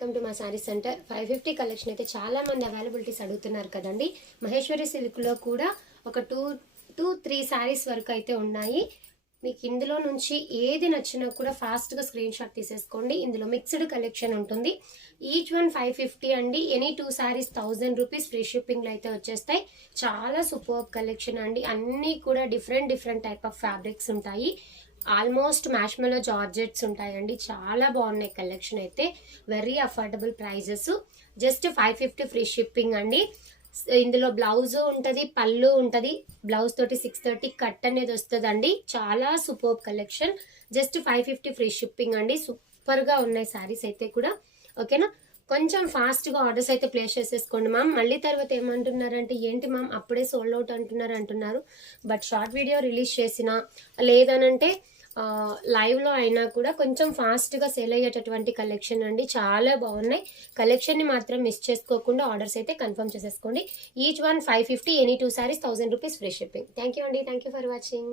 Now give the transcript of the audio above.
Welcome to మా sorry centre. 550 collection అయితే చాలా మంది అవైలబిలిటీస్ అడుగుతున్నారు కదండి. మహేశ్వరి సిల్క్లో కూడా ఒక 2-3 సారీస్ వరకు అయితే ఉన్నాయి. మీకు ఇందులో నుంచి ఏది నచ్చినా కూడా ఫాస్ట్గా స్క్రీన్ షాట్ తీసేసుకోండి. ఇందులో మిక్స్డ్ కలెక్షన్ ఉంటుంది. ఈచ్ వన్ 550 అండి. ఎనీ 2 సారీస్ 1000 రూపీస్ ఫ్రీ షిప్పింగ్లో అయితే వచ్చేస్తాయి. చాలా సూపర్ కలెక్షన్ అండి. అన్నీ కూడా డిఫరెంట్ టైప్ ఆఫ్ ఫ్యాబ్రిక్స్ ఉంటాయి. ఆల్మోస్ట్ మ్యాష్మెలో జార్జెట్స్ ఉంటాయండి. చాలా బాగున్నాయి కలెక్షన్ అయితే. Very affordable prices. Just 550 free shipping అండి. ఇందులో బ్లౌజ్ ఉంటుంది, పళ్ళు ఉంటుంది. బ్లౌజ్ తోటి 630 కట్ అనేది వస్తుందండి. చాలా super collection. Just 550 free shipping అండి. సూపర్గా ఉన్నాయి శారీస్ అయితే కూడా. ఓకేనా, కొంచెం ఫాస్ట్గా ఆర్డర్స్ అయితే ప్లేస్ చేసేసుకోండి మ్యామ్. మళ్ళీ తర్వాత ఏమంటున్నారంటే, ఏంటి మ్యామ్ అప్పుడే సోల్డ్ అవుట్ అంటున్నారు. బట్ షార్ట్ వీడియో రిలీజ్ చేసినా లేదనంటే లైవ్లో అయినా కూడా కొంచెం ఫాస్ట్గా సేల్ అయ్యేటటువంటి కలెక్షన్ అండి. చాలా బాగున్నాయి. కలెక్షన్ని మాత్రం మిస్ చేసుకోకుండా ఆర్డర్స్ అయితే కన్ఫర్మ్ చేసేసుకోండి. Each one 550, any 2 saris 1000 rupees free shipping. Thank you అండి. Thank you for watching.